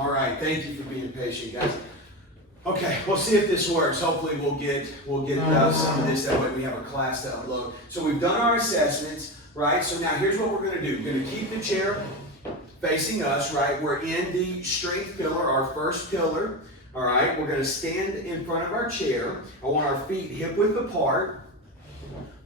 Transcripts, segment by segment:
All right, thank you for being patient, guys. Okay, we'll see if this works. Hopefully we'll get some of this, that way we have a class to upload. So we've done our assessments, right? So now here's what we're gonna do. We're gonna keep the chair facing us, right? We're in the strength pillar, our first pillar, all right? We're gonna stand in front of our chair. I want our feet hip width apart,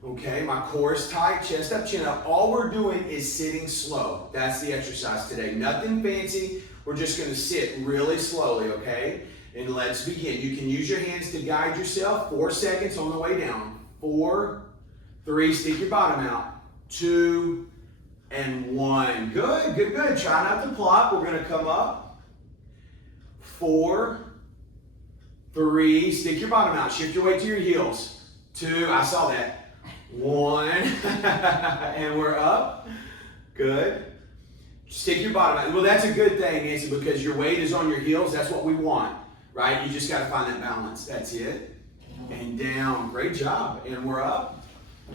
okay? My core is tight, chest up, chin up. All we're doing is sitting slow. That's the exercise today. Nothing fancy. We're just gonna sit really slowly, okay? And let's begin. You can use your hands to guide yourself. 4 seconds on the way down. 4, 3, stick your bottom out. 2, and 1. Good, good, good. Try not to plop. We're going to come up. 4, 3, stick your bottom out. Shift your weight to your heels. 2, I saw that. 1, and we're up. Good. Stick your bottom out. Well, that's a good thing, Nancy, because your weight is on your heels. That's what we want. Right? You just got to find that balance. That's it. And down. Great job. And we're up.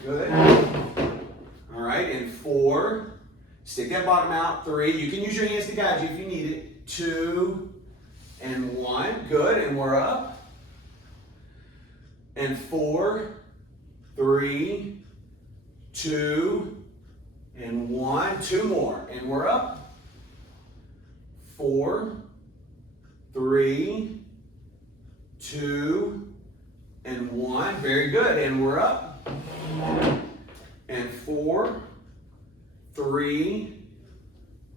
Good. All right. And 4. Stick that bottom out. 3. You can use your hands to guide you if you need it. 2 and 1. Good. And we're up. And 4, 3, 2, and 1. 2 more. And we're up. 4, 3, 2, and 1. Very good. And we're up. And 4, 3,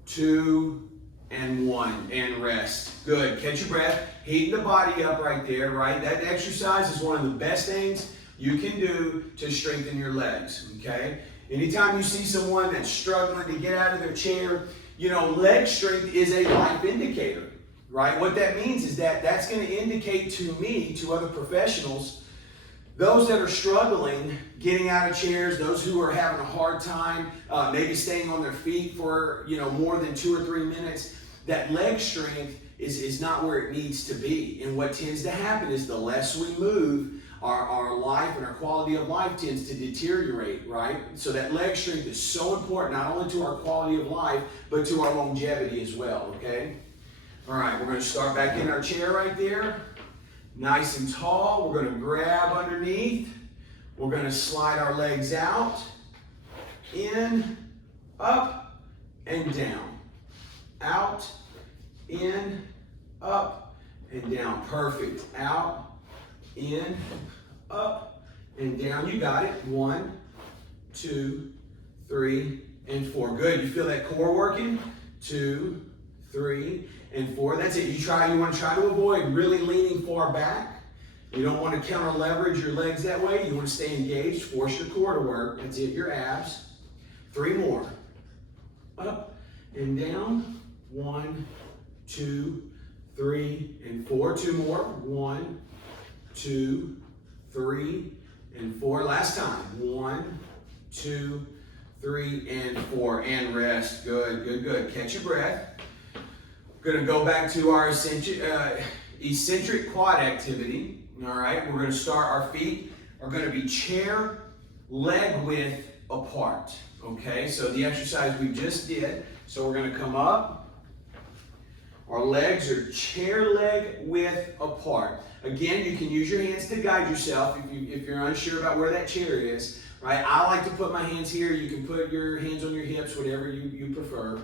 2, and 1. And rest. Good. Catch your breath. Heating the body up right there, right? That exercise is one of the best things you can do to strengthen your legs, okay? Anytime you see someone that's struggling to get out of their chair, you know, leg strength is a life indicator. Right? What that means is that that's going to indicate to me, to other professionals, those that are struggling getting out of chairs, those who are having a hard time maybe staying on their feet for, you know, more than 2 or 3 minutes, that leg strength is not where it needs to be. And what tends to happen is the less we move, our life and our quality of life tends to deteriorate, right? So that leg strength is so important, not only to our quality of life, but to our longevity as well, okay? All right, we're going to start back in our chair right there. Nice and tall. We're going to grab underneath. We're going to slide our legs out, in, up, and down. Out, in, up, and down. Perfect. Out, in, up, and down. You got it. 1, 2, 3, and 4. Good. You feel that core working? 2, 3, and 4. That's it. You want to try to avoid really leaning far back. You don't want to counter leverage your legs that way. You want to stay engaged. Force your core to work. That's it. Your abs. 3 more. Up and down. 1, 2, 3, and 4. 2 more. 1, 2, 3, and 4. Last time. 1, 2, 3, and 4. And rest. Good, good, good. Catch your breath. We're going to go back to our eccentric quad activity. All right, we're going to start. Our feet are going to be chair leg width apart. Okay, so the exercise we just did. So we're going to come up. Our legs are chair leg width apart. Again, you can use your hands to guide yourself if you're unsure about where that chair is. Right, I like to put my hands here. You can put your hands on your hips, whatever you prefer.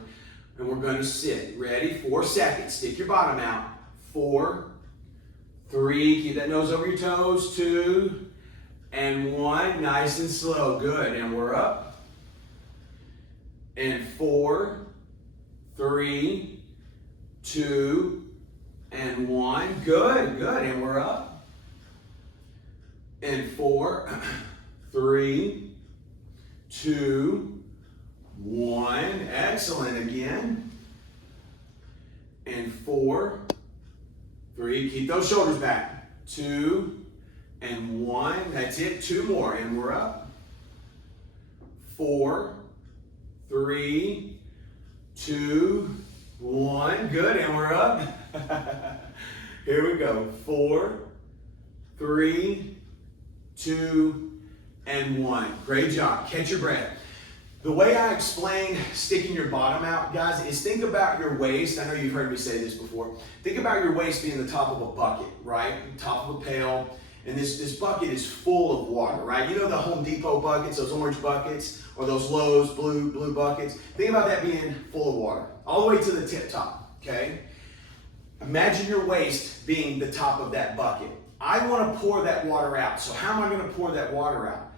And we're going to sit. Ready? 4 seconds. Stick your bottom out. 4, 3. Keep that nose over your toes. 2, and 1. Nice and slow. Good. And we're up. And 4, 3, 2, and 1. Good. Good. And we're up. And 4, 3, 2, 1. Excellent. Again. And 4, 3. Keep those shoulders back. 2, and 1. That's it. 2 more. And we're up. 4, 3, 2, 1. Good. And we're up. Here we go. 4, 3, 2, and 1. Great job. Catch your breath. The way I explain sticking your bottom out, guys, is think about your waist. I know you've heard me say this before. Think about your waist being the top of a bucket, right? Top of a pail. And this bucket is full of water, right? You know the Home Depot buckets, those orange buckets, or those Lowe's blue buckets? Think about that being full of water, all the way to the tip top, okay? Imagine your waist being the top of that bucket. I want to pour that water out. So how am I going to pour that water out?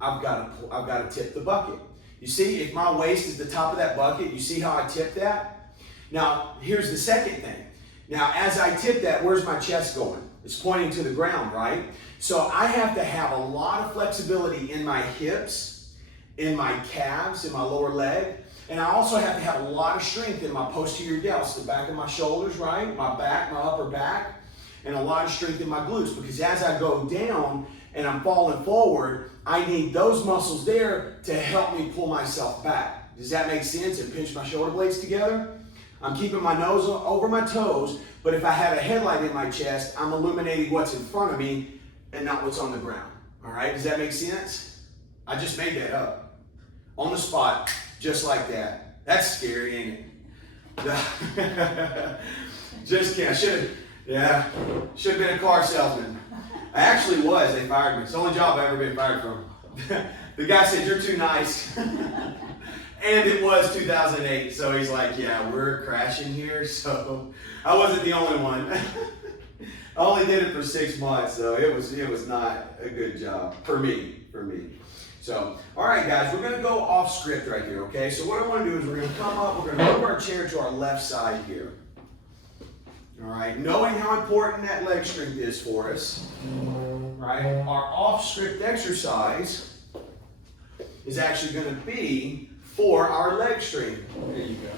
I've got to tip the bucket. You see, if my waist is the top of that bucket, you see how I tip that? Now, here's the second thing. Now, as I tip that, where's my chest going? It's pointing to the ground, right? So I have to have a lot of flexibility in my hips, in my calves, in my lower leg. And I also have to have a lot of strength in my posterior delts, the back of my shoulders, right? My back, my upper back, and a lot of strength in my glutes. Because as I go down and I'm falling forward, I need those muscles there to help me pull myself back. Does that make sense? And pinch my shoulder blades together. I'm keeping my nose over my toes, but if I have a headlight in my chest, I'm illuminating what's in front of me and not what's on the ground. All right, does that make sense? I just made that up. On the spot, just like that. That's scary, ain't it? Just kidding. Should have been a car salesman. I actually was. They fired me. It's the only job I've ever been fired from. The guy said, "You're too nice." And it was 2008, so he's like, "Yeah, we're crashing here." So I wasn't the only one. I only did it for 6 months, so it was not a good job for me. So, all right, guys, we're going to go off script right here, okay? So what I want to do is we're going to come up, we're going to move our chair to our left side here. All right, knowing how important that leg strength is for us, right? Our off script exercise is actually going to be for our leg strength. There you go.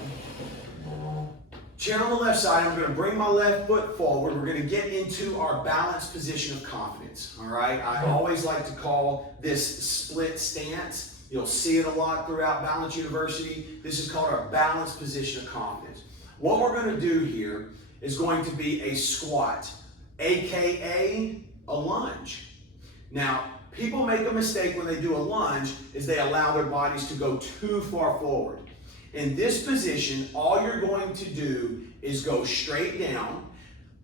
Chair on the left side, I'm going to bring my left foot forward. We're going to get into our balanced position of confidence, all right? I always like to call this split stance. You'll see it a lot throughout Balance University. This is called our balanced position of confidence. What we're going to do here is going to be a squat, aka a lunge. Now, people make a mistake when they do a lunge is they allow their bodies to go too far forward. In this position, all you're going to do is go straight down.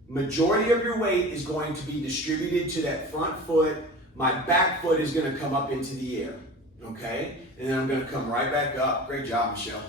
Majority of your weight is going to be distributed to that front foot. My back foot is going to come up into the air, okay? And then I'm going to come right back up. Great job, Michelle.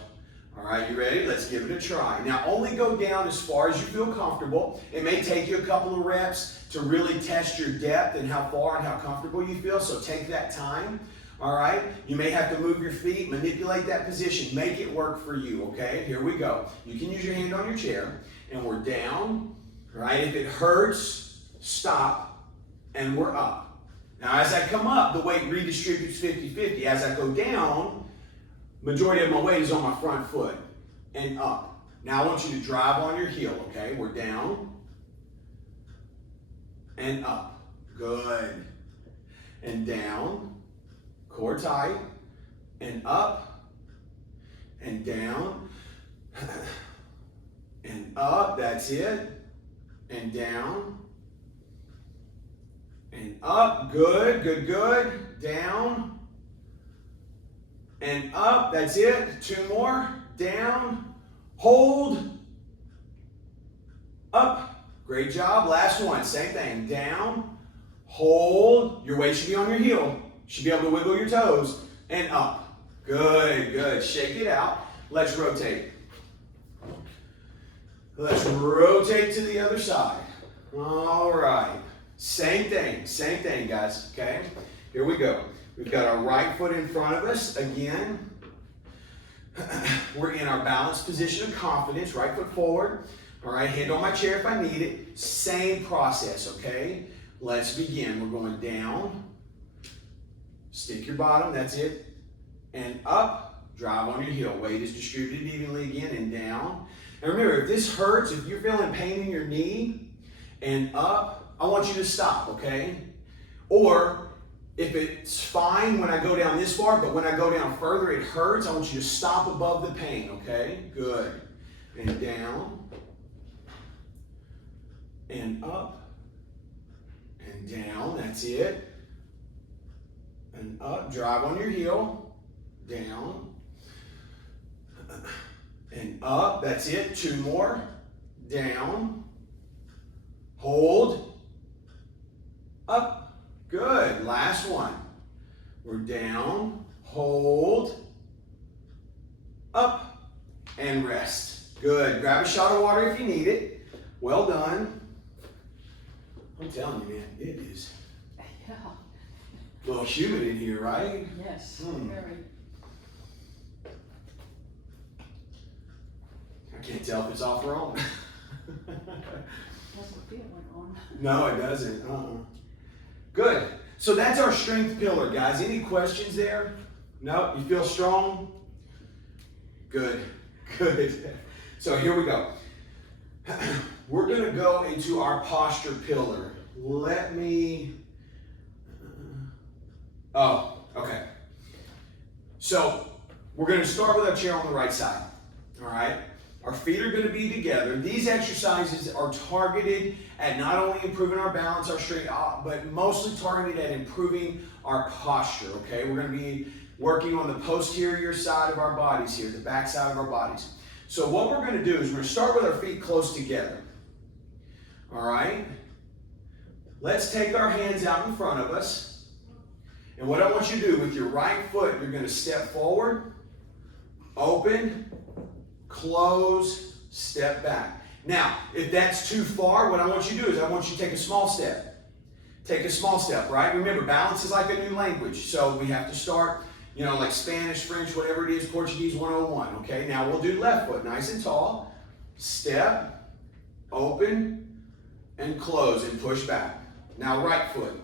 All right, you ready? Let's give it a try. Now, only go down as far as you feel comfortable. It may take you a couple of reps to really test your depth and how far and how comfortable you feel, so take that time. All right, you may have to move your feet, manipulate that position, make it work for you, okay? Here we go. You can use your hand on your chair, and we're down, right? If it hurts, stop, and we're up. Now, as I come up, the weight redistributes 50-50. As I go down, majority of my weight is on my front foot and up. Now, I want you to drive on your heel, okay? We're down and up. Good. And down. Core tight, and up, and down, and up, that's it, and down, and up, good, down, and up, that's it, 2 more, down, hold, up, great job, last one, same thing, down, hold, your weight should be on your heel. Should be able to wiggle your toes, and up. Good. Shake it out. Let's rotate. Let's rotate to the other side. All right. Same thing, guys, okay? Here we go. We've got our right foot in front of us. Again, we're in our balanced position of confidence. Right foot forward. All right, hand on my chair if I need it. Same process, okay? Let's begin. We're going down. Stick your bottom, that's it. And up, drive on your heel. Weight is distributed evenly again and down. And remember, if this hurts, if you're feeling pain in your knee and up, I want you to stop, okay? Or if it's fine when I go down this far, but when I go down further, it hurts, I want you to stop above the pain, okay? Good. And down. And up. And down, that's it. And up, drive on your heel, down, and up. That's it. 2 more. Down. Hold. Up. Good. Last one. We're down. Hold. Up. And rest. Good. Grab a shot of water if you need it. Well done. I'm telling you, man, it is a little humid in here, right? Yes, very. I can't tell if it's off or on. Doesn't feel like on. No, it doesn't. Good. So that's our strength pillar, guys. Any questions there? No? You feel strong? Good. Good. So here we go. We're going to go into our posture pillar. Let me... Oh, okay. So we're going to start with our chair on the right side. All right? Our feet are going to be together. These exercises are targeted at not only improving our balance, our strength, but mostly targeted at improving our posture, okay? We're going to be working on the posterior side of our bodies here, the back side of our bodies. So what we're going to do is we're going to start with our feet close together. All right? Let's take our hands out in front of us. And what I want you to do with your right foot, you're going to step forward, open, close, step back. Now, if that's too far, what I want you to do is I want you to take a small step. Take a small step, right? Remember, balance is like a new language. So we have to start, you know, like Spanish, French, whatever it is, Portuguese 101, okay? Now we'll do left foot, nice and tall. Step, open, and close, and push back. Now right foot.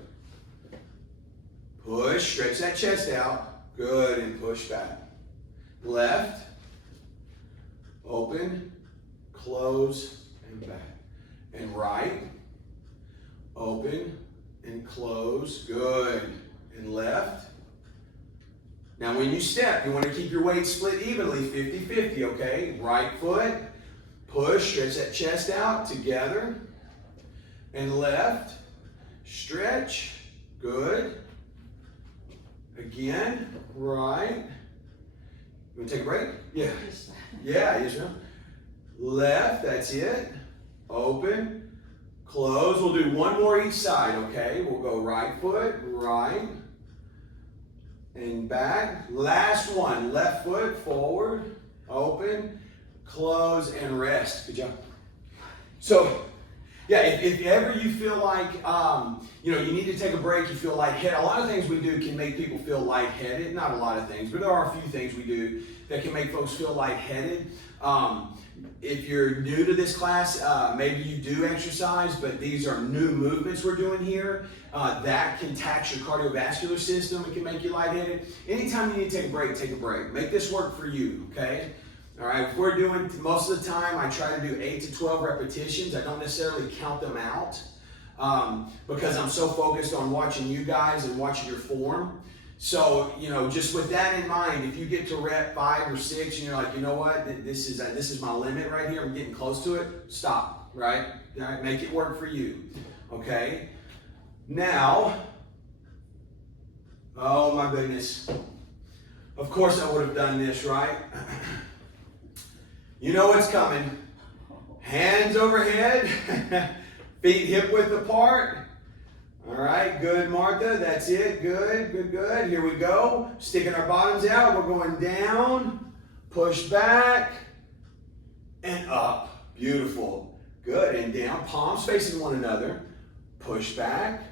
Push, stretch that chest out. Good, and push back. Left, open, close, and back. And right, open, and close. Good. And left. Now when you step, you want to keep your weight split evenly, 50-50, okay? Right foot, push, stretch that chest out, together. And left, stretch, good. Again, right. You want to take a break? Yeah. Yeah, yes, ma'am. Left, that's it. Open, close. We'll do one more each side, okay? We'll go right foot, right, and back. Last one, left foot, forward, open, close, and rest. Good job. So, yeah, if ever you feel like, you know, you need to take a break, you feel lightheaded. A lot of things we do can make people feel lightheaded. Not a lot of things, but there are a few things we do that can make folks feel lightheaded. If you're new to this class, maybe you do exercise, but these are new movements we're doing here. That can tax your cardiovascular system. It can make you lightheaded. Anytime you need to take a break, take a break. Make this work for you, okay? All right, if we're doing, most of the time, I try to do 8 to 12 repetitions. I don't necessarily count them out because I'm so focused on watching you guys and watching your form. So, you know, just with that in mind, if you get to rep 5 or 6 and you're like, you know what, this is my limit right here, I'm getting close to it, stop, right? All right, make it work for you, okay? Now, oh my goodness. Of course I would have done this, right? You know what's coming. Hands overhead, feet hip width apart. All right, good, Martha. That's it. Good, good, good. Here we go. Sticking our bottoms out. We're going down, push back, and up. Beautiful. Good. And down. Palms facing one another. Push back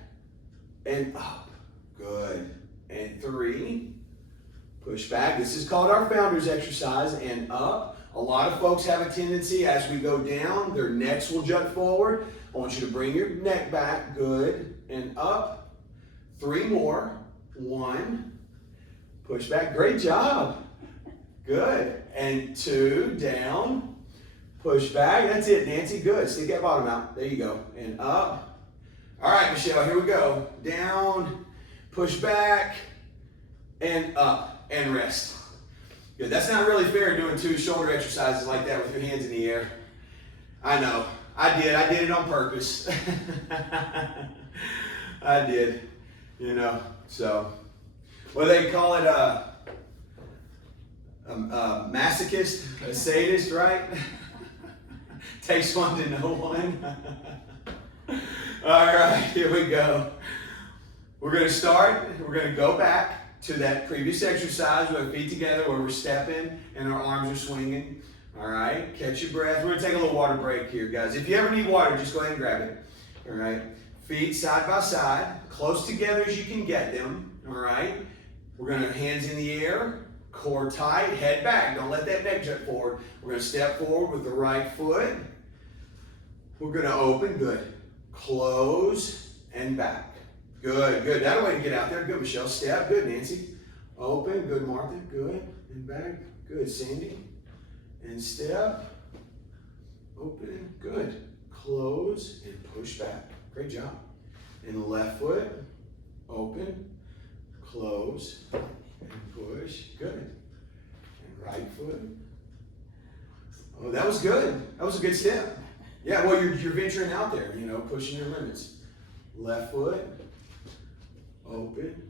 and up. Good. And 3. Push back. This is called our founder's exercise. And up. A lot of folks have a tendency as we go down, their necks will jut forward. I want you to bring your neck back. Good. And up. 3 more. 1. Push back. Great job. Good. And 2. Down. Push back. That's it, Nancy. Good. Stick that bottom out. There you go. And up. All right, Michelle. Here we go. Down. Push back. And up. And rest. Good. That's not really fair doing 2 shoulder exercises like that with your hands in the air. I know. I did it on purpose. I did, you know, so, what do they call it, masochist, a sadist, right? Takes one to know one. All right, here we go. We're going to start. We're going to go back to that previous exercise with our feet together where we're stepping and our arms are swinging. All right, catch your breath. We're going to take a little water break here, guys. If you ever need water, just go ahead and grab it. All right, feet side by side, close together as you can get them. All right, we're going to hands in the air, core tight, head back. Don't let that neck jut forward. We're going to step forward with the right foot. We're going to open, good. Close and back. Good, good. That way to get out there. Good, Michelle. Step. Good, Nancy. Open. Good, Martha. Good. And back. Good, Sandy. And step. Open. Good. Close and push back. Great job. And left foot. Open. Close. And push. Good. And right foot. Oh, that was good. That was a good step. Yeah, well, you're venturing out there, you know, pushing your limits. Left foot, open,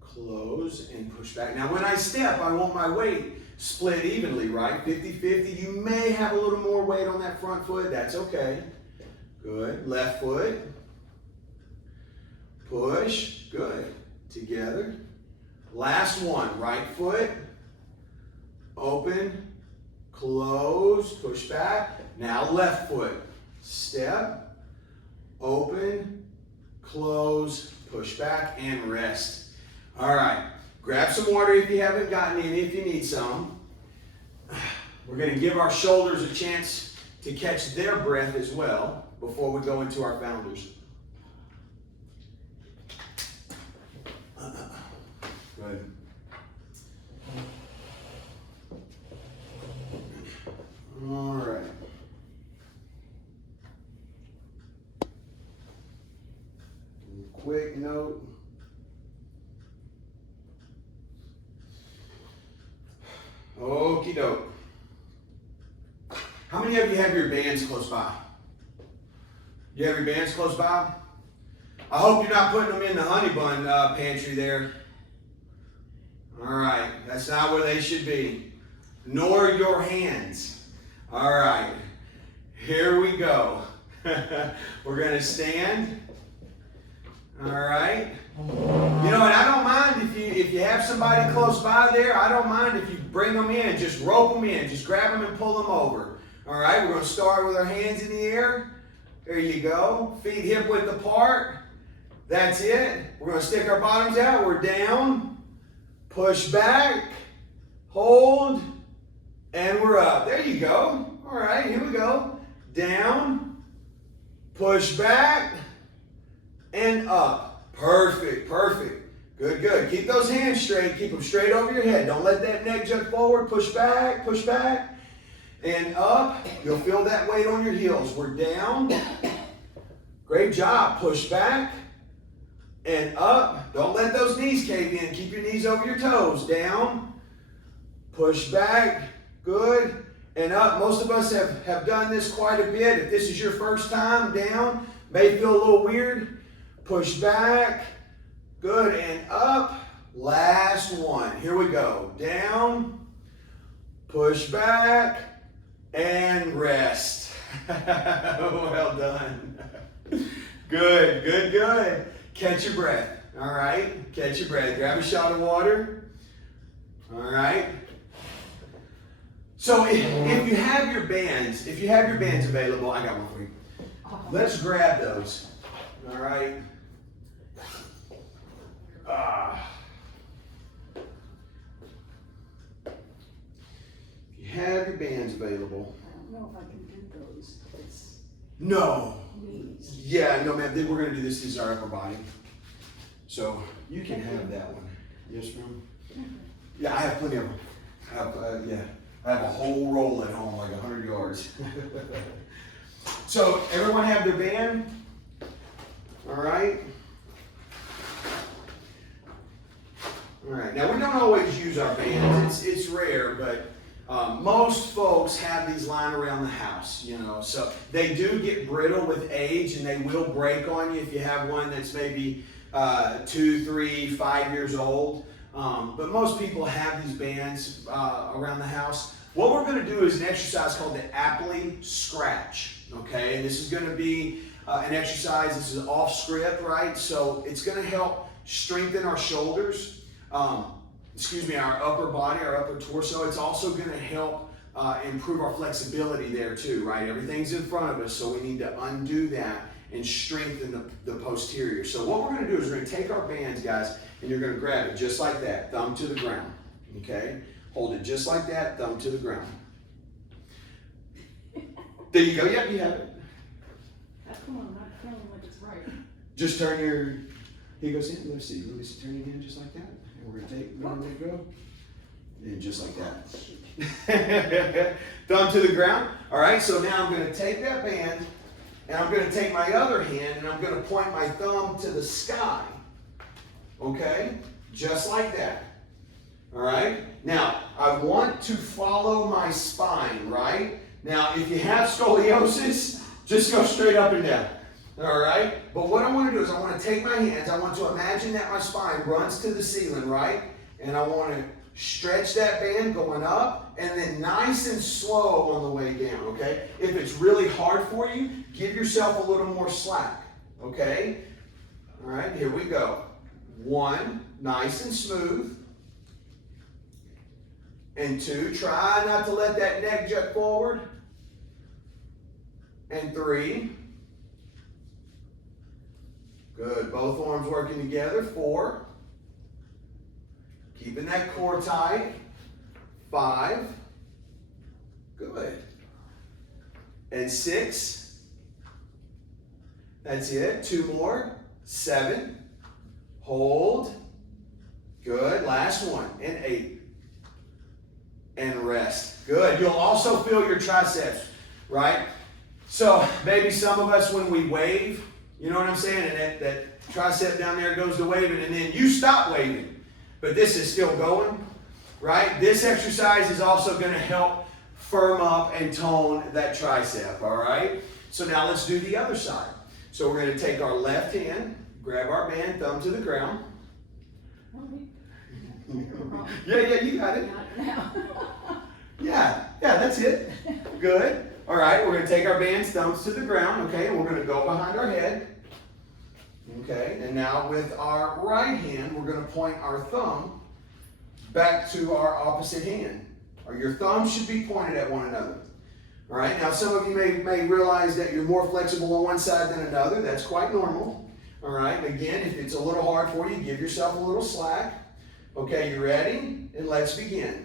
close, and push back. Now, when I step, I want my weight split evenly, right? 50-50. You may have a little more weight on that front foot. That's okay. Good. Left foot, push. Good. Together. Last one. Right foot, open, close, push back. Now left foot, step, open, close, push back, and rest. All right, grab some water if you haven't gotten any, if you need some. We're going to give our shoulders a chance to catch their breath as well before we go into our founders. Good. All right. Quick note. Okie doke. How many of you have your bands close by? You have your bands close by? I hope you're not putting them in the honey bun pantry there. All right, that's not where they should be. Nor your hands. All right, here we go. We're going to stand. All right. You know, and I don't mind if you have somebody close by there. I don't mind if you bring them in. Just rope them in. Just grab them and pull them over. All right. We're going to start with our hands in the air. There you go. Feet hip width apart. That's it. We're going to stick our bottoms out. We're down. Push back. Hold. And we're up. There you go. All right. Here we go. Down. Push back. And up. Perfect, perfect. Good, good. Keep those hands straight. Keep them straight over your head. Don't let that neck jut forward. Push back, and up. You'll feel that weight on your heels. We're down. Great job. Push back and up. Don't let those knees cave in. Keep your knees over your toes. Down. Push back. Good. And up. Most of us have done this quite a bit. If this is your first time, down. May feel a little weird. Push back, good, and up. Last one, here we go. Down, push back, and rest. Well done. Good, good, good. Catch your breath, all right? Catch your breath. Grab a shot of water, all right? So if you have your bands, available, I got one for you. Let's grab those, all right? If you have your bands available. I don't know if I can do those. It's No. knees. Yeah, no, ma'am. We're going to do this. This is our upper body. So you can have that one. Yes, ma'am? Yeah, I have plenty of them. I have a whole roll at home, like 100 yards. So everyone have their band? All right. All right, now we don't always use our bands. It's rare, but most folks have these lying around the house, you know. So they do get brittle with age, and they will break on you if you have one that's maybe 2, 3, 5 years old. but most people have these bands around the house. What we're going to do is an exercise called the Apley Scratch, okay? And this is going to be an exercise. This is off script, right? So it's going to help strengthen our shoulders, our upper body, our upper torso. It's also going to help improve our flexibility there too, right? Everything's in front of us, so we need to undo that and strengthen the posterior. So what we're going to do is we're going to take our bands, guys, and you're going to grab it just like that, thumb to the ground, okay? Hold it just like that, thumb to the ground. There you go. Yep, you have it. Come on, I'm not feeling like it's right. Just turn your, here goes in, let's see, turn it in just like that. And we're going to take, let it go. And just like that. Thumb to the ground. All right, so now I'm going to take that band, and I'm going to take my other hand, and I'm going to point my thumb to the sky. Okay? Just like that. All right? Now, I want to follow my spine, right? Now, if you have scoliosis, just go straight up and down. All right? But what I want to do is I want to take my hands, I want to imagine that my spine runs to the ceiling, right? And I want to stretch that band going up, and then nice and slow on the way down, okay? If it's really hard for you, give yourself a little more slack, okay? All right, here we go. 1, nice and smooth. And 2, try not to let that neck jut forward. And 3, good, both arms working together. 4, keeping that core tight. 5, good. And 6, that's it. 2 more. 7, hold, good. Last one. And 8, and rest. Good. You'll also feel your triceps, right? So maybe some of us, when we wave, you know what I'm saying? And that tricep down there goes to waving, and then you stop waving. But this is still going, right? This exercise is also going to help firm up and tone that tricep, all right? So now let's do the other side. So we're going to take our left hand, grab our band, thumb to the ground. Yeah, you got it. Not now. Yeah, that's it. Good. All right, we're going to take our bands, thumbs to the ground, okay, and we're going to go behind our head. Okay, and now with our right hand, we're going to point our thumb back to our opposite hand. Or your thumbs should be pointed at one another. All right, now some of you may realize that you're more flexible on one side than another. That's quite normal. All right, again, if it's a little hard for you, give yourself a little slack. Okay, you ready? And let's begin.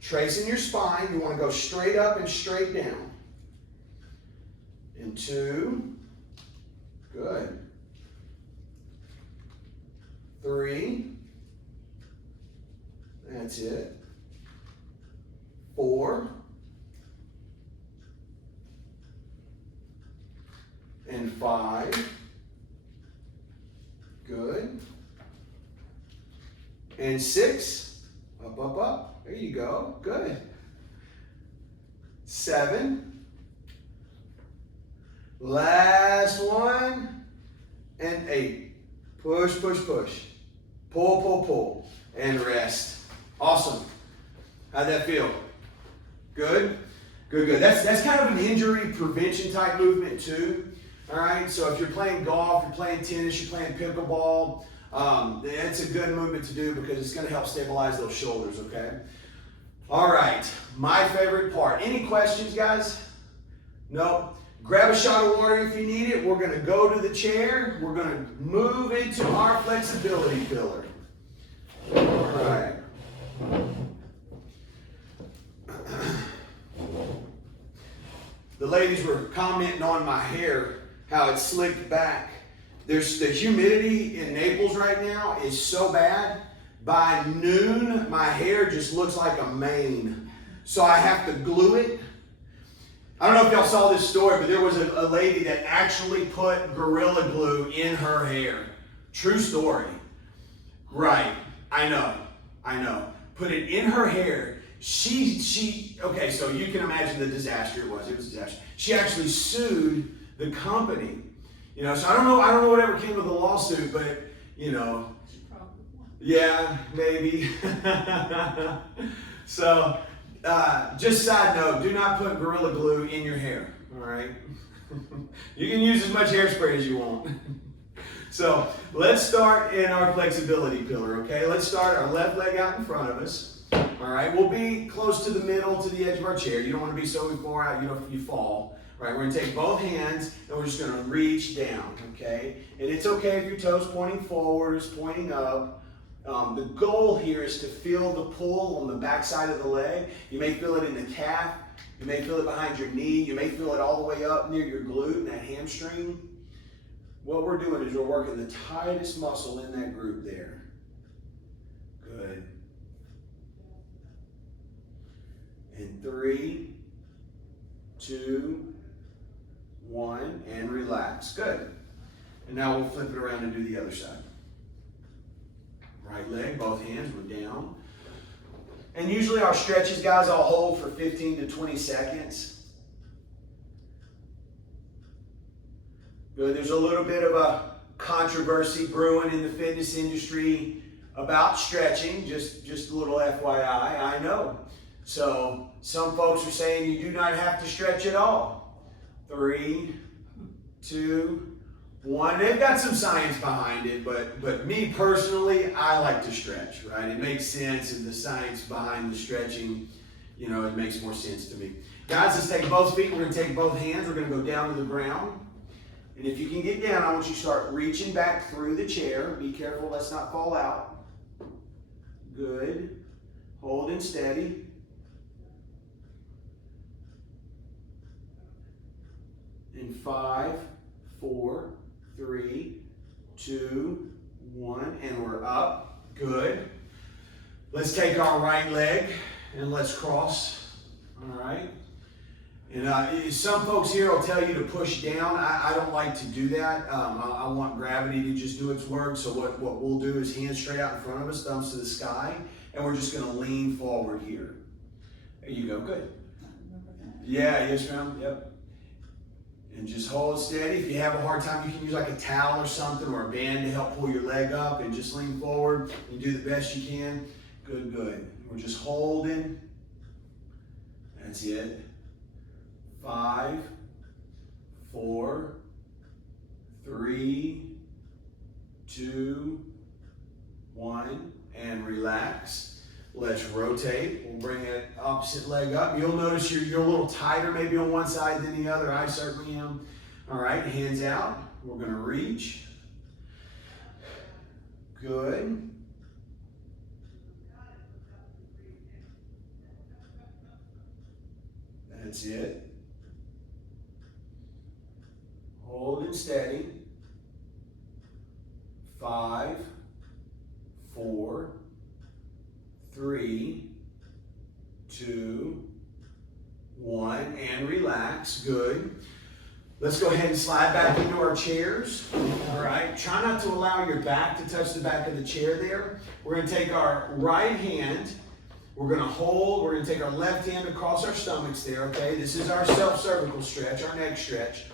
Tracing your spine, you want to go straight up and straight down. And 2, good. 3, that's it. 4, and 5, good. And 6, up. There you go, good. 7, last one, and 8. Push. Pull, and rest. Awesome. How'd that feel? Good? Good. That's kind of an injury prevention type movement too. All right, so if you're playing golf, you're playing tennis, you're playing pickleball, it's a good movement to do because it's going to help stabilize those shoulders, okay? All right, my favorite part. Any questions, guys? No? Grab a shot of water if you need it. We're going to go to the chair. We're going to move into our flexibility pillar. All right. The ladies were commenting on my hair, how it's slicked back. There's the humidity in Naples right now is so bad. By noon, my hair just looks like a mane. So I have to glue it. I don't know if y'all saw this story, but there was a lady that actually put Gorilla Glue in her hair. True story. Right. I know. Put it in her hair. Okay, so you can imagine the disaster it was. It was a disaster. She actually sued the company. So I don't know whatever came of the lawsuit, but She probably won. Yeah, maybe. So, just side note, do not put Gorilla Glue in your hair, all right? You can use as much hairspray as you want. So, let's start in our flexibility pillar, okay? Let's start our left leg out in front of us, all right? We'll be close to the middle, to the edge of our chair. You don't want to be so far out you fall. All right, we're going to take both hands and we're just going to reach down, okay? And it's okay if your toes pointing forward or pointing up. The goal here is to feel the pull on the back side of the leg. You may feel it in the calf. You may feel it behind your knee. You may feel it all the way up near your glute and that hamstring. What we're doing is we're working the tightest muscle in that group there. Good. And 3, 2, 1, and relax. Good. And now we'll flip it around and do the other side. Right leg, both hands, we're down. And usually our stretches, guys, I'll hold for 15 to 20 seconds. Good. There's a little bit of a controversy brewing in the fitness industry about stretching, just a little FYI, I know. So some folks are saying you do not have to stretch at all. 3, 2, 1. They've got some science behind it, but me personally, I like to stretch, right? It makes sense, and the science behind the stretching, you know, it makes more sense to me. Guys, let's take both feet. We're going to take both hands. We're going to go down to the ground. And if you can get down, I want you to start reaching back through the chair. Be careful, let's not fall out. Good. Holding steady. In 5, 4, 3, 2, 1, and we're up. Good. Let's take our right leg and let's cross. All right. And some folks here will tell you to push down. I don't like to do that. I want gravity to just do its work. So what we'll do is hands straight out in front of us, thumbs to the sky, and we're just going to lean forward here. There you go. Good. Yeah, yes, ma'am. Yep. And just hold steady. If you have a hard time, you can use like a towel or something or a band to help pull your leg up, and just lean forward and do the best you can. Good, good. We're just holding. That's it. 5, 4, 3, 2, 1, and relax. Let's rotate. We'll bring that opposite leg up. You'll notice you're a little tighter maybe on one side than the other. I certainly am. All right, hands out. We're going to reach. Good. That's it. Holding steady. 5, 4, 3, 2, 1, and relax. Good. Let's go ahead and slide back into our chairs. All right. Try not to allow your back to touch the back of the chair there. We're going to take our right hand. We're going to hold. We're going to take our left hand across our stomachs there, okay? This is our self-cervical stretch, our neck stretch.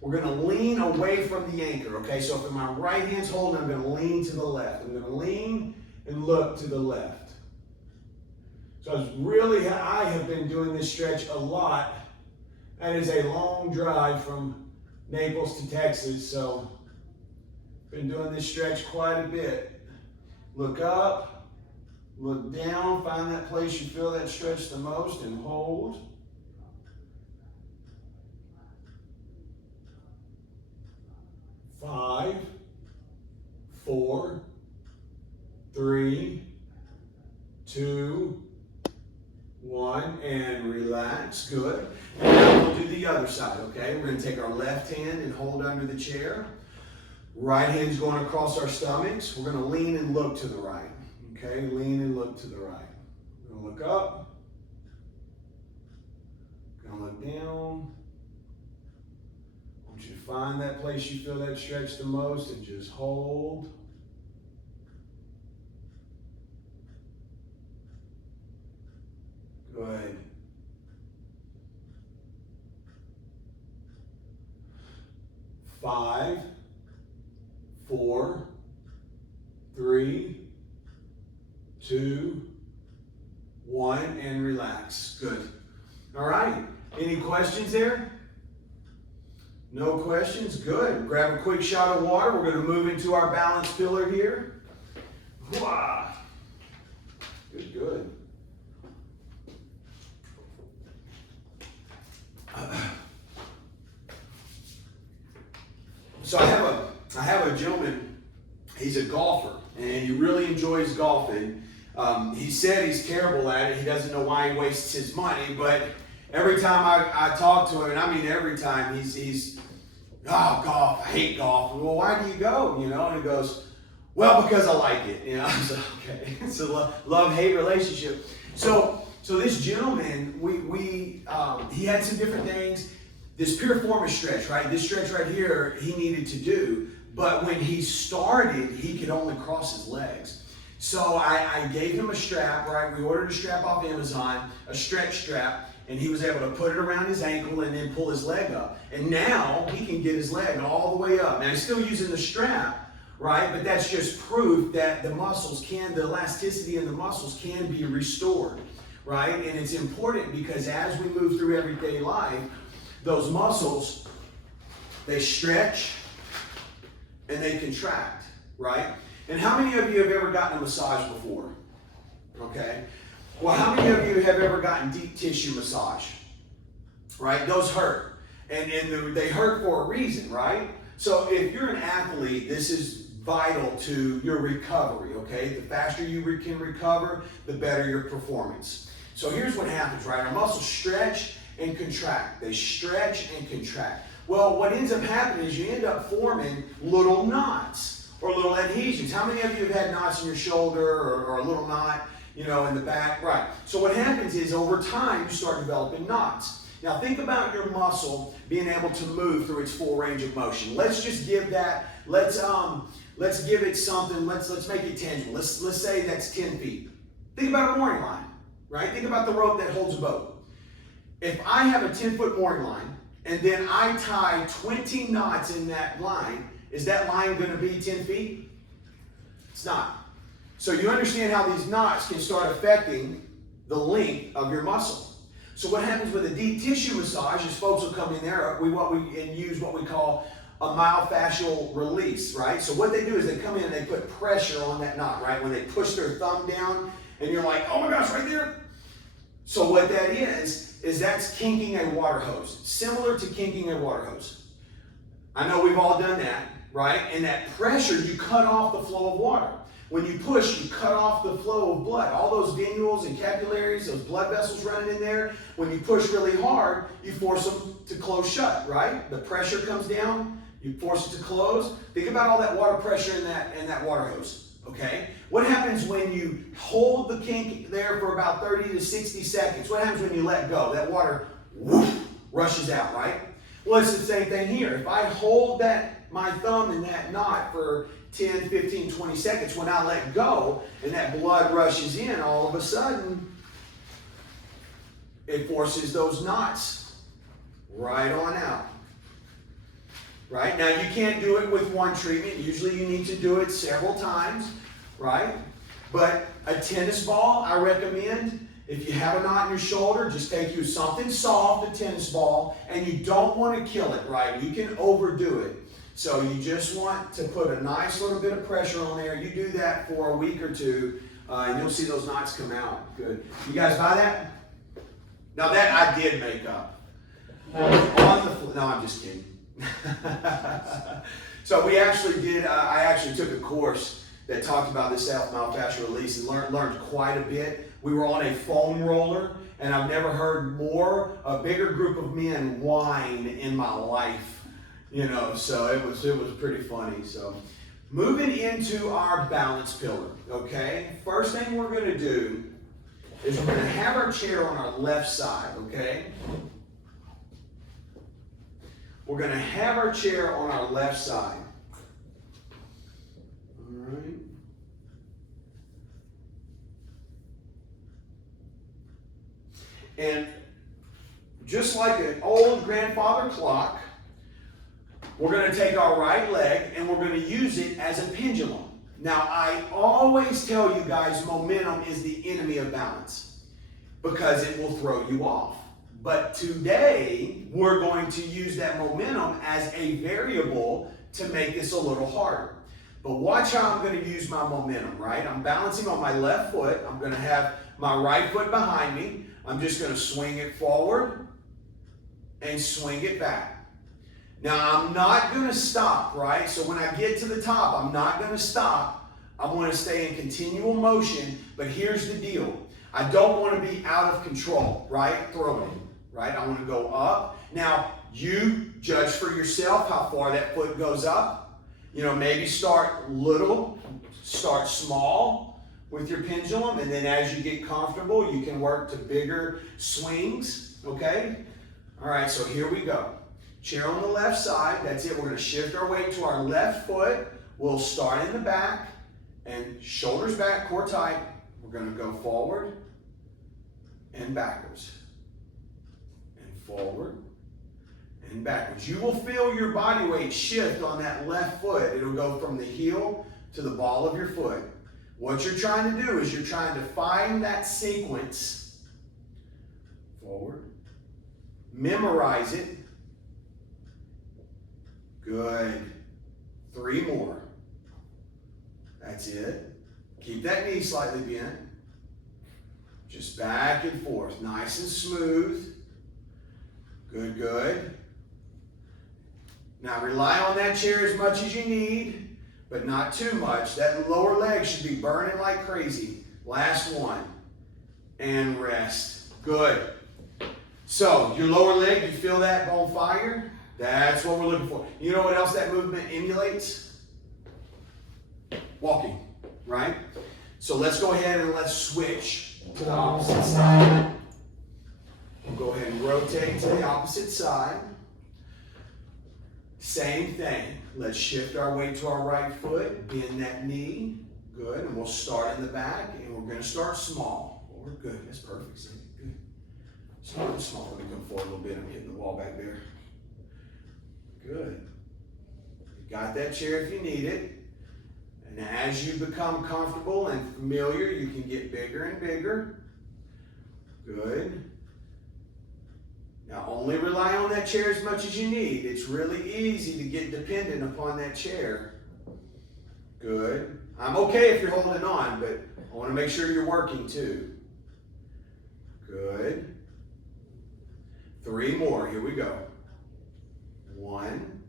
We're going to lean away from the anchor, okay? So if my right hand's holding, I'm going to lean to the left. I'm going to lean and look to the left. So I have been doing this stretch a lot. That is a long drive from Naples to Texas, so been doing this stretch quite a bit. Look up, look down, find that place you feel that stretch the most, and hold. Five, 4, 3, 2, 1, and relax. Good. And now we'll do the other side, okay? We're going to take our left hand and hold under the chair. Right hand's going across our stomachs. We're going to lean and look to the right, okay? Lean and look to the right. We're going to look up. Going to look down. I want you to find that place you feel that stretch the most and just hold. Good. 5, 4, 3, 2, 1, and relax. Good. All right. Any questions there? No questions? Good. Grab a quick shot of water. We're going to move into our balance pillar here. Wow. Good, good. So I have a gentleman, he's a golfer, and he really enjoys golfing. He said he's terrible at it. He doesn't know why he wastes his money, but every time I talk to him, and I mean every time, he's oh, golf, I hate golf. Well, why do you go? You know, and he goes, well, because I like it. You know, I was like, okay, it's a love-hate relationship. So this gentleman, he had some different things. This piriformis stretch, right? This stretch right here, he needed to do, but when he started, he could only cross his legs. So I gave him a strap, right? We ordered a strap off Amazon, a stretch strap, and he was able to put it around his ankle and then pull his leg up. And now he can get his leg all the way up. Now he's still using the strap, right? But that's just proof that the elasticity in the muscles can be restored, right? And it's important because as we move through everyday life, those muscles, they stretch and they contract, right? And how many of you have ever gotten a massage before? Okay. Well, how many of you have ever gotten deep tissue massage? Right? Those hurt. And they hurt for a reason, right? So if you're an athlete, this is vital to your recovery, okay? The faster you can recover, the better your performance. So here's what happens, right? Our muscles stretch and contract. They stretch and contract. Well, what ends up happening is you end up forming little knots or little adhesions. How many of you have had knots in your shoulder or a little knot, you know, in the back? Right. So what happens is over time, you start developing knots. Now think about your muscle being able to move through its full range of motion. Let's just give that, let's give it something, let's make it tangible. Let's say that's 10 feet. Think about a mooring line, right? Think about the rope that holds a boat. If I have a 10-foot mooring line and then I tie 20 knots in that line, is that line going to be 10 feet? It's not. So you understand how these knots can start affecting the length of your muscle. So what happens with a deep tissue massage is folks will come in there and use what we call a myofascial release, right? So what they do is they come in and they put pressure on that knot, right? When they push their thumb down and you're like, oh my gosh, right there. So what that is that's kinking a water hose, similar to kinking a water hose. I know we've all done that, right? And that pressure, you cut off the flow of water. When you push, you cut off the flow of blood. All those venules and capillaries, those blood vessels running in there, when you push really hard, you force them to close shut, right? The pressure comes down, you force it to close. Think about all that water pressure in that water hose. Okay? What happens when you hold the kink there for about 30 to 60 seconds? What happens when you let go? That water whoosh, rushes out, right? Well, it's the same thing here. If I hold my thumb in that knot for 10, 15, 20 seconds, when I let go and that blood rushes in, all of a sudden, it forces those knots right on out. Right? Now, you can't do it with one treatment. Usually you need to do it several times, right? But a tennis ball, I recommend, if you have a knot in your shoulder, just take you something soft, a tennis ball, and you don't want to kill it, right? You can overdo it. So you just want to put a nice little bit of pressure on there. You do that for a week or two, and you'll see those knots come out. Good. You guys buy that? Now that I did make up. No, I'm just kidding. So we actually did, I actually took a course that talked about this myofascial release and learned quite a bit. We were on a foam roller, and I've never heard a bigger group of men whine in my life, you know, so it was pretty funny. So moving into our balance pillar, okay? First thing we're going to do is we're going to have our chair on our left side, okay? We're going to have our chair on our left side. All right. And just like an old grandfather clock, we're going to take our right leg and we're going to use it as a pendulum. Now, I always tell you guys momentum is the enemy of balance because it will throw you off. But today, we're going to use that momentum as a variable to make this a little harder. But watch how I'm going to use my momentum, right? I'm balancing on my left foot. I'm going to have my right foot behind me. I'm just going to swing it forward and swing it back. Now, I'm not going to stop, right? So when I get to the top, I'm not going to stop. I want to stay in continual motion, but here's the deal. I don't want to be out of control, right? Throwing, right? I want to go up. Now, you judge for yourself how far that foot goes up. You know, maybe start little, start small with your pendulum, and then as you get comfortable, you can work to bigger swings, okay? All right, so here we go. Chair on the left side, that's it. We're going to shift our weight to our left foot. We'll start in the back, and shoulders back, core tight. We're going to go forward and backwards, and forward and backwards. You will feel your body weight shift on that left foot. It'll go from the heel to the ball of your foot. What you're trying to do is you're trying to find that sequence. Forward. Memorize it. Good. 3 more. That's it. Keep that knee slightly bent. Just back and forth. Nice and smooth. Good, good. Now rely on that chair as much as you need, but not too much. That lower leg should be burning like crazy. Last one. And rest. Good. So, your lower leg, you feel that on fire? That's what we're looking for. You know what else that movement emulates? Walking, right? So let's go ahead and let's switch to the opposite side. We'll go ahead and rotate to the opposite side. Same thing. Let's shift our weight to our right foot, bend that knee. Good, and we'll start in the back, and we're going to start small. Forward, good, that's perfect, Cindy. Good. Start small. Let me come forward a little bit. I'm hitting the wall back there. Good. You got that chair if you need it. And as you become comfortable and familiar, you can get bigger and bigger. Good. Now, only rely on that chair as much as you need. It's really easy to get dependent upon that chair. Good. I'm okay if you're holding on, but I want to make sure you're working too. Good. 3 more. Here we go. 1,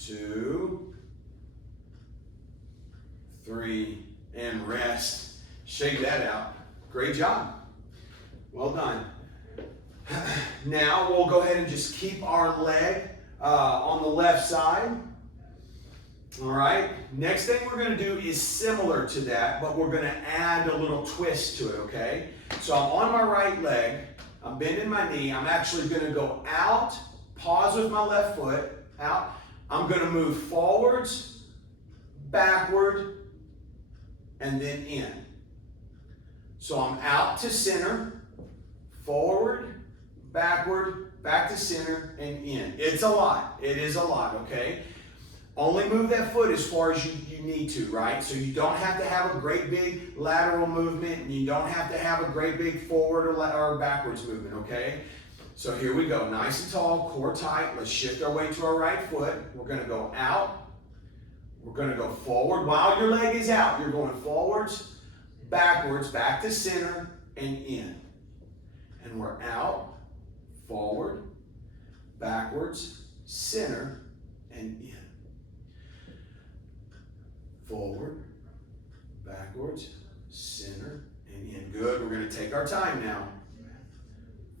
2, 3, and rest. Shake that out. Great job. Well done. Now we'll go ahead and just keep our leg on the left side. All right. Next thing we're going to do is similar to that, but we're going to add a little twist to it, okay? So I'm on my right leg. I'm bending my knee. I'm actually going to go out, pause with my left foot, out. I'm going to move forwards, backward, and then in. So I'm out to center, forward, backward, back to center, and in. It's a lot. It is a lot, okay? Only move that foot as far as you need to, right? So you don't have to have a great big lateral movement, and you don't have to have a great big forward or backwards movement, okay? So here we go. Nice and tall, core tight. Let's shift our weight to our right foot. We're going to go out. We're going to go forward. While your leg is out, you're going forwards, backwards, back to center, and in. And we're out, forward, backwards, center, and in. Forward, backwards, center, and in. Good. We're going to take our time now.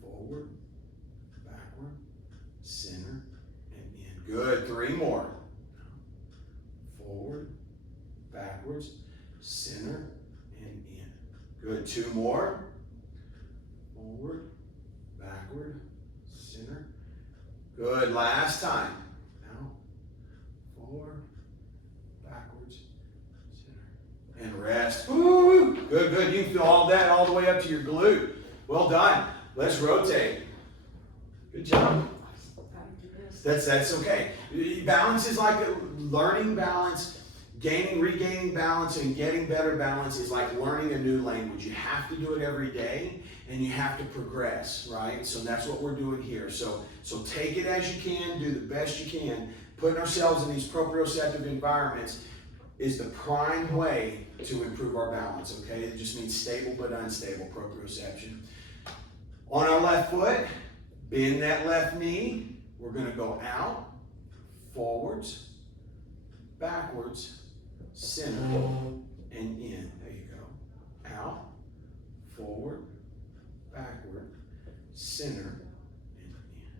Forward, backward, center, and in. Good. 3 more. Forward, backwards, center, and in. Good. 2 more. Forward, backward, center. Good. Last time. Out, forward, backwards, center, and rest. Woo! Good, good. You can feel all that all the way up to your glute. Well done. Let's rotate. Good job. That's okay. Balance is like learning balance, regaining balance, and getting better balance is like learning a new language. You have to do it every day, and you have to progress, right? So that's what we're doing here. So take it as you can, do the best you can. Putting ourselves in these proprioceptive environments is the prime way to improve our balance, okay? It just means stable but unstable proprioception. On our left foot, bend that left knee. We're going to go out, forwards, backwards, center, and in. There you go. Out, forward, backward, center, and in.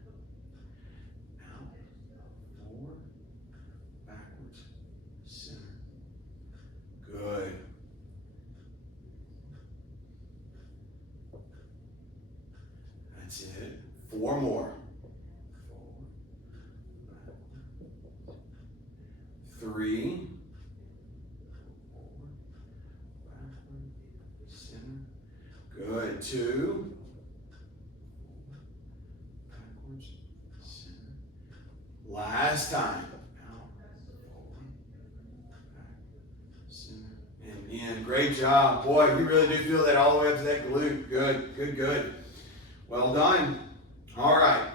Out, forward, backwards, center. Good. That's it. 4 more. 3, forward, backward, center. Good. 2, backwards, center. Last time. Out, forward, back, center, and in. Great job. Boy, you really do feel that all the way up to that glute. Good, good, good. Well done. All right.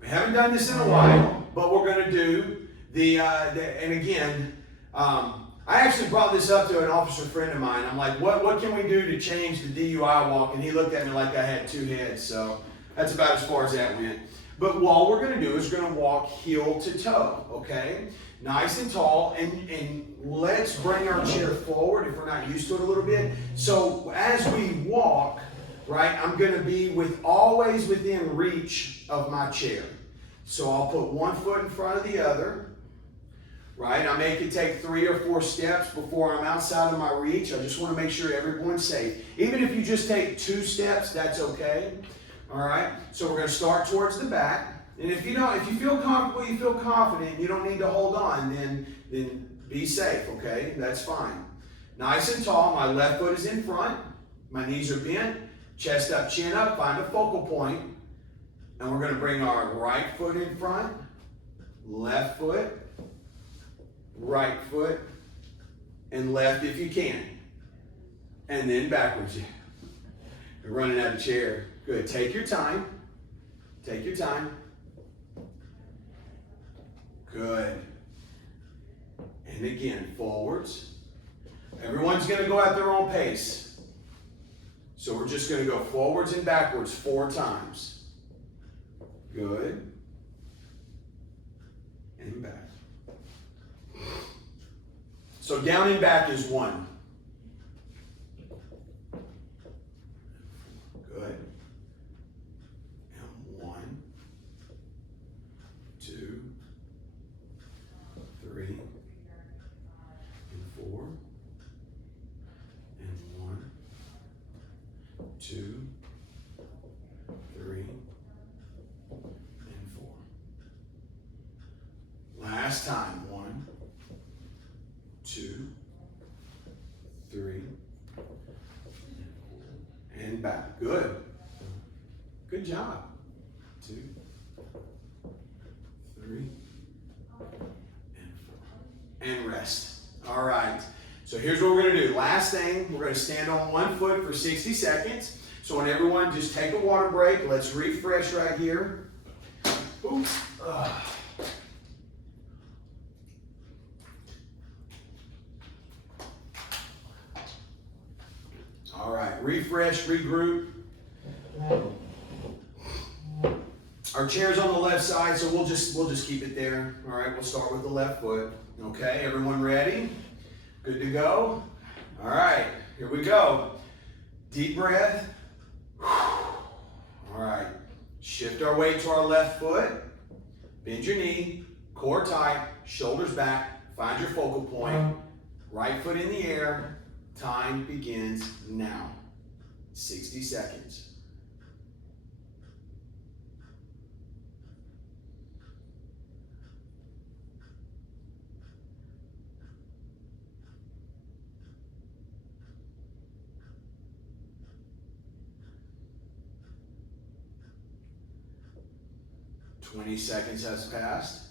We haven't done this in a while, but we're going to do and again, I actually brought this up to an officer friend of mine. I'm like, what can we do to change the DUI walk? And he looked at me like I had 2 heads. So that's about as far as that went. But what we're going to do is we're going to walk heel to toe, okay? Nice and tall, and let's bring our chair forward if we're not used to it a little bit. So as we walk, right, I'm going to be always within reach of my chair. So I'll put one foot in front of the other. Right, I may could take 3 or 4 steps before I'm outside of my reach. I just want to make sure everyone's safe. Even if you just take 2 steps, that's okay. All right, so we're going to start towards the back. And if you feel comfortable, you feel confident, you don't need to hold on, then be safe, okay? That's fine. Nice and tall, my left foot is in front, my knees are bent, chest up, chin up, find a focal point. And we're going to bring our right foot in front, left foot, right foot, and left if you can. And then backwards. You're running out of chair. Good. Take your time. Take your time. Good. And again, forwards. Everyone's going to go at their own pace. So we're just going to go forwards and backwards 4 times. Good. And back. So down and back is 1. Good. And 1, 2, 3, and 4, and 1, 2, 3, and 4. Last time. 1, 2, 3, and back. Good. Good job. 2, 3, and 4. And rest. All right. So here's what we're going to do. Last thing, we're going to stand on 1 foot for 60 seconds. So when everyone just take a water break, let's refresh right here. Oops. All right, refresh, regroup. Our chair's on the left side, so we'll just keep it there. All right, we'll start with the left foot. Okay, everyone ready? Good to go? All right, here we go. Deep breath. All right, shift our weight to our left foot. Bend your knee, core tight, shoulders back, find your focal point. Right foot in the air. Time begins now. 60 seconds. 20 seconds has passed.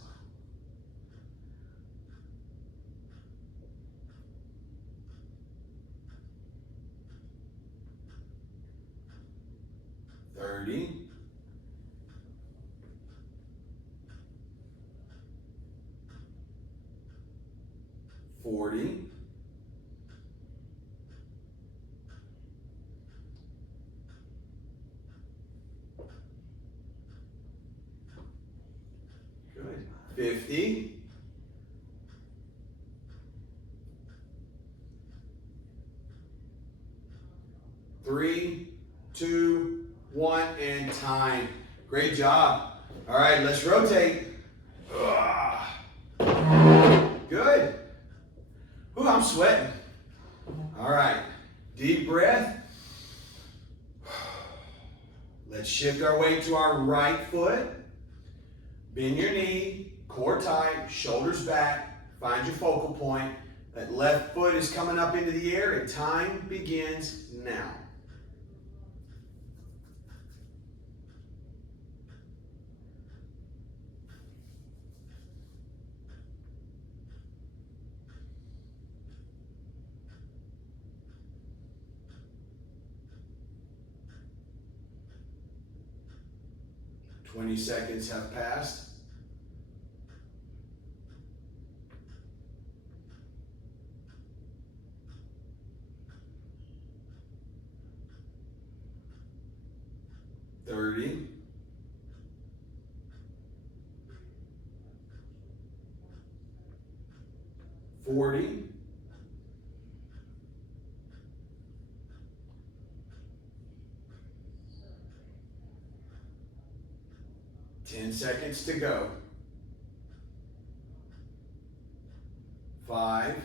$30. 40. 50. 3, 2, 1, and time. Great job. All right, let's rotate. Good. Ooh, I'm sweating. All right, deep breath. Let's shift our weight to our right foot. Bend your knee, core tight, shoulders back. Find your focal point. That left foot is coming up into the air and time begins now. Twenty seconds have passed. $30. 40. 10 seconds to go. 5,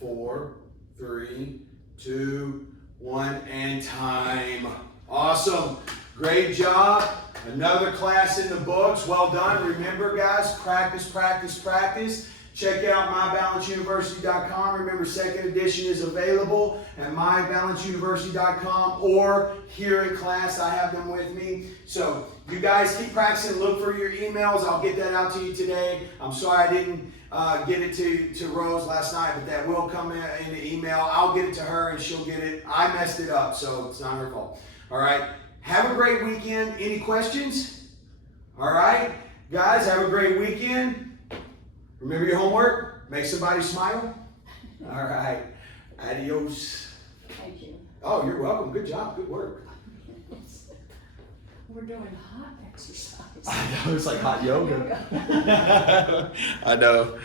4, 3, 2, 1, and time. Awesome. Great job. Another class in the books. Well done. Remember, guys, practice, practice, practice. Check out mybalanceuniversity.com. Remember, second edition is available at mybalanceuniversity.com or here in class. I have them with me. So you guys keep practicing. Look for your emails. I'll get that out to you today. I'm sorry I didn't get it to Rose last night, but that will come in the email. I'll get it to her and she'll get it. I messed it up, so it's not her fault. All right. Have a great weekend. Any questions? All right. Guys, have a great weekend. Remember your homework. Make somebody smile. All right. Adios. Thank you. Oh, you're welcome. Good job. Good work. We're doing hot exercise. I know. It's like hot yoga. I know.